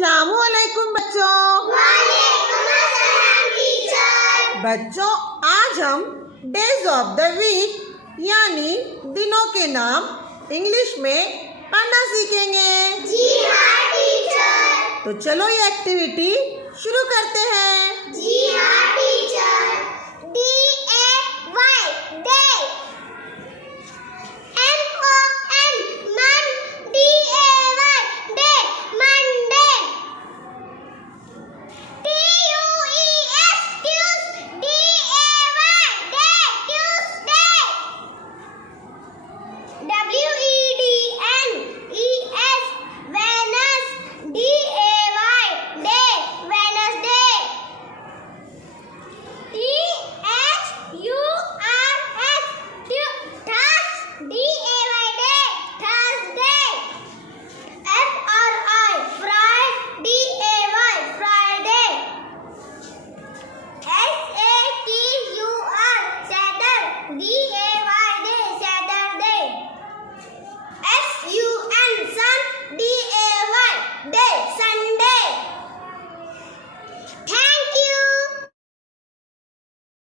अस्सलामुअलैकुम बच्चों। वालेकुम अस्सलाम टीचर। बच्चों, आज हम डेज ऑफ द वीक यानी दिनों के नाम इंग्लिश में पढ़ना सीखेंगे। जी हाँ टीचर। तो चलो ये एक्टिविटी शुरू करते हैं। जी हाँ टीचर।